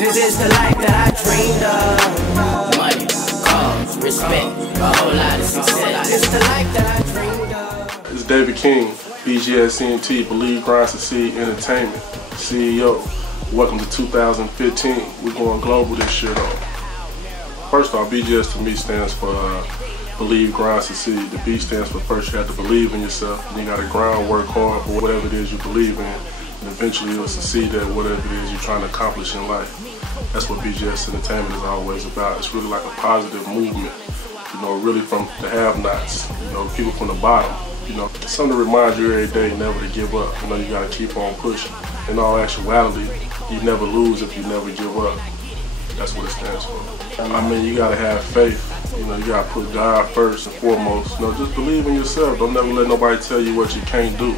This is the life that I dreamed of. Money, cause, respect, a whole lot of success. It's the life that I dreamed of. It's David King, BGS ENT, Believe, Grind, Succeed Entertainment, CEO. Welcome to 2015. We're going global this year though. First off, BGS to me stands for Believe, Grind, Succeed. The B stands for first you have to believe in yourself, and you got to grind, work hard for whatever it is you believe in, and eventually you'll succeed at whatever it is you're trying to accomplish in life. That's what BGS Entertainment is always about. It's really like a positive movement, you know, really from the have-nots, you know, people from the bottom, you know, something to remind you every day never to give up. You know, you got to keep on pushing. In all actuality, you never lose if you never give up. That's what it stands for. I mean, you gotta have faith. You know, you gotta put God first and foremost. You know, just believe in yourself. Don't never let nobody tell you what you can't do.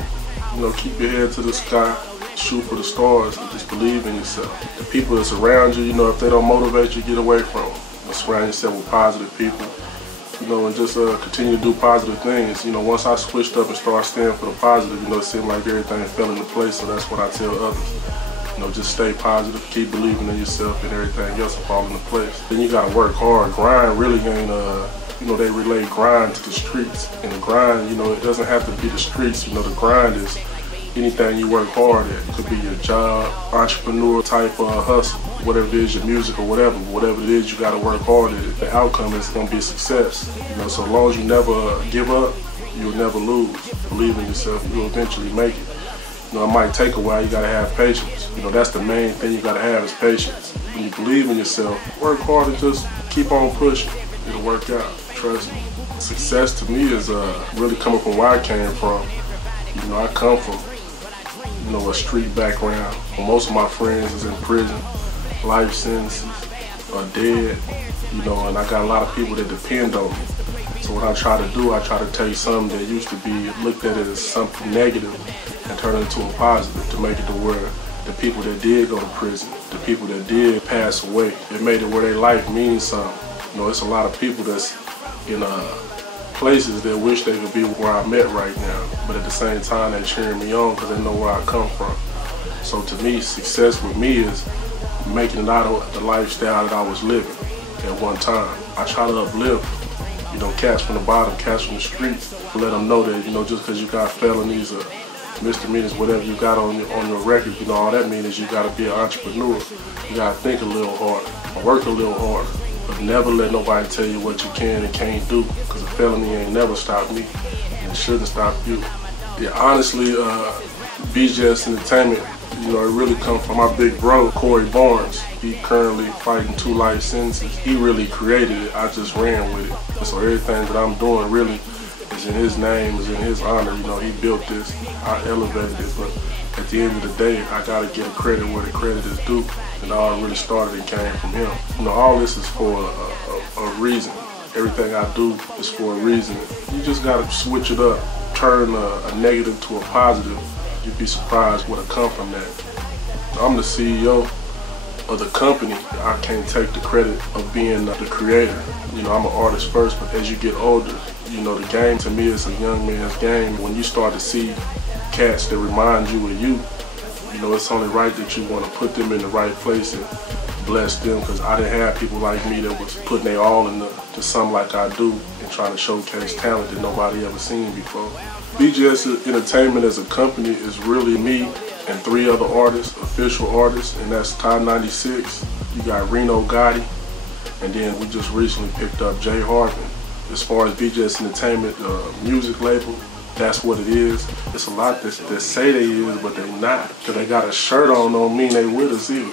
You know, keep your head to the sky, shoot for the stars, and just believe in yourself. The people that surround you, you know, if they don't motivate you, get away from them. You know, surround yourself with positive people. You know, and just continue to do positive things. You know, once I switched up and started standing for the positive, you know, it seemed like everything fell into place. So that's what I tell others. You know, just stay positive, keep believing in yourself, and everything else will fall into place. Then you gotta work hard. Grind really ain't, you know, they relate grind to the streets. And the grind, you know, it doesn't have to be the streets. You know, the grind is anything you work hard at. It could be your job, entrepreneur type hustle, whatever it is, your music or whatever. Whatever it is, you gotta work hard at it. The outcome is gonna be a success. You know, so long as you never give up, you'll never lose. Believe in yourself, you'll eventually make it. You know, it might take a while, you gotta have patience. You know, that's the main thing you gotta have is patience. When you believe in yourself, work hard and just keep on pushing. It'll work out, trust me. Success to me is really coming from where I came from. You know, I come from, you know, a street background. Most of my friends is in prison, life sentences, are dead, you know, and I got a lot of people that depend on me. So what I try to do, I try to take something that used to be looked at as something negative and turn it into a positive to make it to where the people that did go to prison, the people that did pass away, it made it where their life means something. You know, it's a lot of people that's in places that wish they could be where I'm at right now, but at the same time they're cheering me on because they know where I come from. So to me, success with me is making it out of the lifestyle that I was living at one time. I try to uplift, you know, cats from the bottom, cats from the streets, let them know that, you know, just because you got felonies or misdemeanors, whatever you got on your record, you know, all that means is you got to be an entrepreneur. You got to think a little harder, work a little harder, but never let nobody tell you what you can and can't do, because a felony ain't never stopped me, and it shouldn't stop you. Yeah, honestly, BGS Entertainment, you know, it really comes from my big bro, Corey Barnes. He currently fighting 2 life sentences. He really created it. I just ran with it. And so everything that I'm doing really is in his name, is in his honor. You know, he built this, I elevated it, but at the end of the day, I gotta give credit where the credit is due. And all really started and came from him. You know, all this is for a reason. Everything I do is for a reason. You just gotta switch it up, turn a negative to a positive. You'd be surprised what'll come from that. I'm the CEO of the company. I can't take the credit of being the creator. You know, I'm an artist first, but as you get older, you know, the game to me is a young man's game. When you start to see cats that remind you of you, you know, it's only right that you want to put them in the right place and bless them, because I didn't have people like me that was putting their all into something like I do and trying to showcase talent that nobody ever seen before. BGS Entertainment as a company is really me and 3 other artists, official artists, and that's Ty 96, you got Reno Gotti, and then we just recently picked up Jay Harvin. As far as BGS Entertainment music label, that's what it is. It's a lot that say they is, but they not. Because they got a shirt on don't mean they with us either.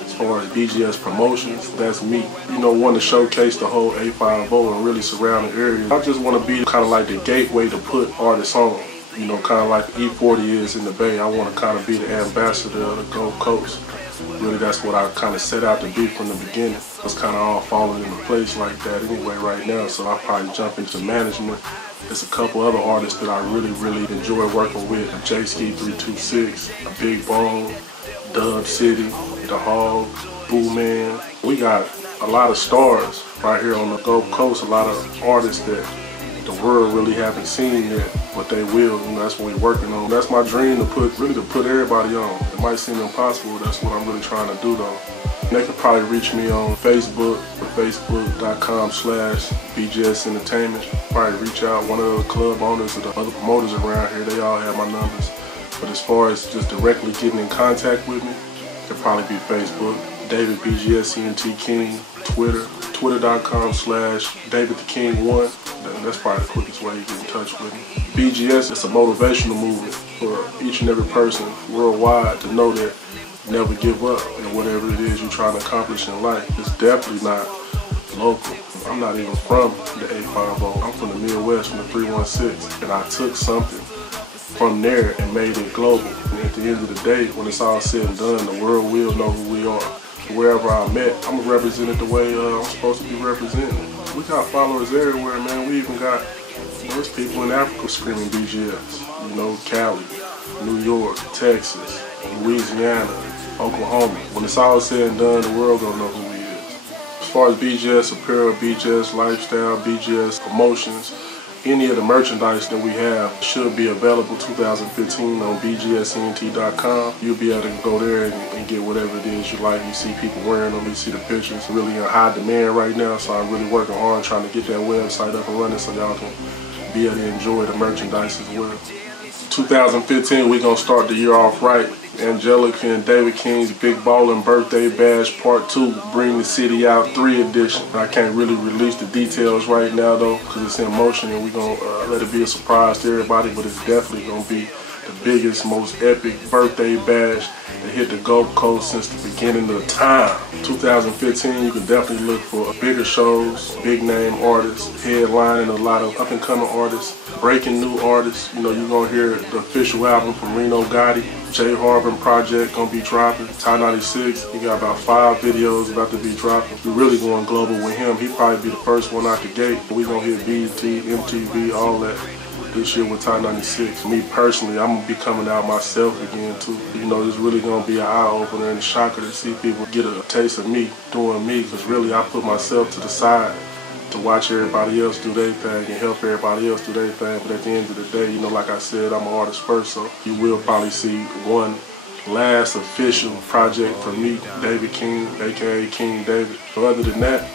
As far as BGS Promotions, that's me. You know, want to showcase the whole A50 and really surrounding areas. I just want to be kind of like the gateway to put artists on. You know, kind of like E40 is in the Bay. I want to kind of be the ambassador of the Gold Coast. Really, that's what I kind of set out to be from the beginning. It's kind of all falling into place like that anyway right now, so I'll probably jump into management. There's a couple other artists that I really enjoy working with. J-Ski 326, Big Bone, Dub City, The Hogs, Boo Man. We got a lot of stars right here on the Gold Coast, a lot of artists that the world really haven't seen yet, but they will. You know, that's what we're working on. That's my dream, to put everybody on. It might seem impossible. That's what I'm really trying to do though. They can probably reach me on Facebook at facebook.com/BGS Entertainment. Probably reach out, one of the club owners or the other promoters around here, they all have my numbers. But as far as just directly getting in contact with me, it'll probably be Facebook, David BGS ENT King, Twitter, twitter.com/DavidTheKing1. That's probably the quickest way to get in touch with me. BGS is a motivational movement for each and every person worldwide to know that never give up in whatever it is you're trying to accomplish in life. It's definitely not local. I'm not even from the 850. I'm from the Midwest, from the 316. And I took something from there and made it global. And at the end of the day, when it's all said and done, the world will know who we are. Wherever I'm at, I'm represented the way I'm supposed to be represented. We got followers everywhere, man. We even got, there's people in Africa screaming BGS. You know, Cali, New York, Texas, Louisiana, Oklahoma. When it's all said and done, the world gonna know who he is. As far as BGS apparel, BGS lifestyle, BGS promotions, any of the merchandise that we have should be available 2015 on BGSENT.com. You'll be able to go there and get whatever it is you like. You see people wearing them, you see the pictures. It's really in high demand right now, so I'm really working hard trying to get that website up and running so y'all can be able to enjoy the merchandise as well. 2015, we're going to start the year off right. Angelica and David King's Big Ballin' Birthday Bash Part 2, Bring the City Out 3 edition. I can't really release the details right now though, because it's in motion, and we're going to let it be a surprise to everybody, but it's definitely going to be the biggest, most epic birthday bash that hit the Gulf Coast since the beginning of time. 2015, you can definitely look for bigger shows, big name artists, headlining a lot of up and coming artists, breaking new artists. You know, you're going to hear the official album from Reno Gotti. J Harbin Project gonna be dropping. Ty 96, he got about 5 videos about to be dropping. We're really going global with him. He'll probably be the first one out the gate. We gonna hit BET, MTV, all that this year with Ty 96. Me personally, I'm gonna be coming out myself again too. You know, it's really gonna be an eye opener and a shocker to see people get a taste of me doing me, because really I put myself to the side to watch everybody else do their thing and help everybody else do their thing. But at the end of the day, you know, like I said, I'm an artist first, so you will probably see one last official project from me, David King, aka King David. But other than that,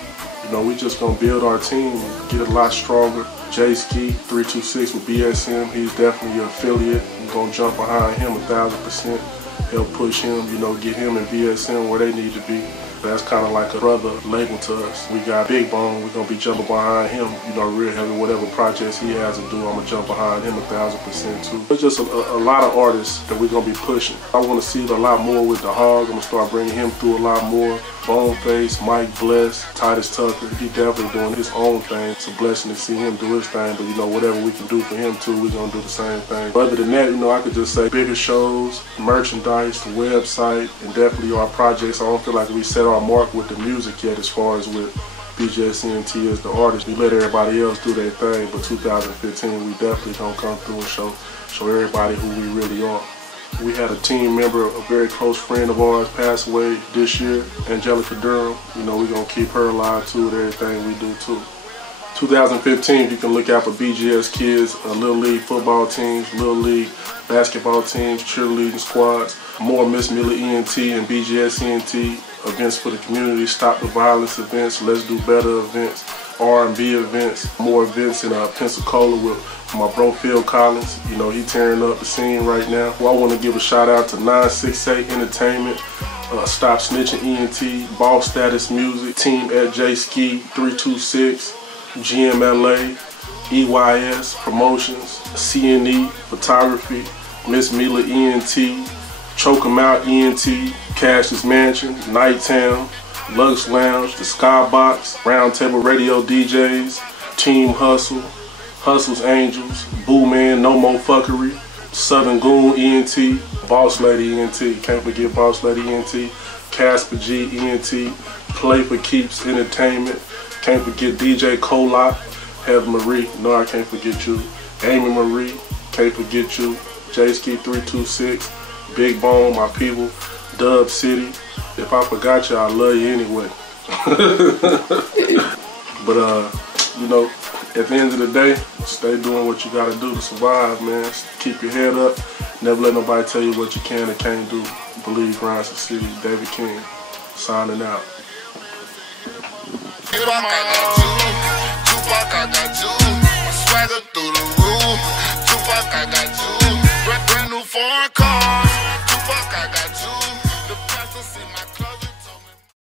you know, we just gonna build our team and get a lot stronger. J-Ski 326 with BSM, he's definitely an affiliate. We're gonna jump behind him 1000%, help push him, you know, get him and BSM where they need to be. That's kind of like a brother label to us. We got Big Bone, we're going to be jumping behind him, you know, real heavy, whatever projects he has to do, I'm going to jump behind him 1000% too. There's just a lot of artists that we're going to be pushing. I want to see a lot more with the Hog. I'm going to start bringing him through a lot more. Boneface, Mike Bless, Titus Tucker, he definitely doing his own thing. It's a blessing to see him do his thing, but you know, whatever we can do for him too, we're going to do the same thing. But other than that, you know, I could just say bigger shows, merchandise, the website, and definitely our projects. I don't feel like we set our mark with the music yet as far as with BGS ENT as the artist. We let everybody else do their thing, but 2015, we definitely going to come through and show everybody who we really are. We had a team member, a very close friend of ours, pass away this year, Angelica Durham. You know, we're going to keep her alive too with everything we do too. 2015, you can look out for BGS Kids, Little League football teams, Little League basketball teams, cheerleading squads, more Miss Miller ENT and BGS ENT events for the community, Stop the Violence events, Let's Do Better events, R&B events, more events in Pensacola with my bro Phil Collins. You know, he tearing up the scene right now. Well, I want to give a shout out to 968 Entertainment, Stop Snitching ENT, Ball Status Music, Team at J-Ski 326, GMLA, EYS Promotions, CNE Photography, Miss Mila ENT, Choke 'em Out ENT, Cash's Mansion, Nighttown, Lux Lounge, The Skybox, Roundtable Radio DJs, Team Hustle, Hustle's Angels, Boo Man, No More Fuckery, Southern Goon ENT, Boss Lady ENT, can't forget Boss Lady ENT, Casper G ENT, Play for Keeps Entertainment, can't forget DJ Colot, Heaven Marie, no I can't forget you, Amy Marie, can't forget you, J-Ski 326, Big Bone, my people, Dub City. If I forgot you, I love you anyway. But you know, at the end of the day, stay doing what you gotta do to survive, man. Keep your head up. Never let nobody tell you what you can and can't do. Believe, grind, succeed. David King, signing out. Tupac, I got you. My swagger through the roof. Tupac, I got you. Brand new foreign cars. Tupac, I got you.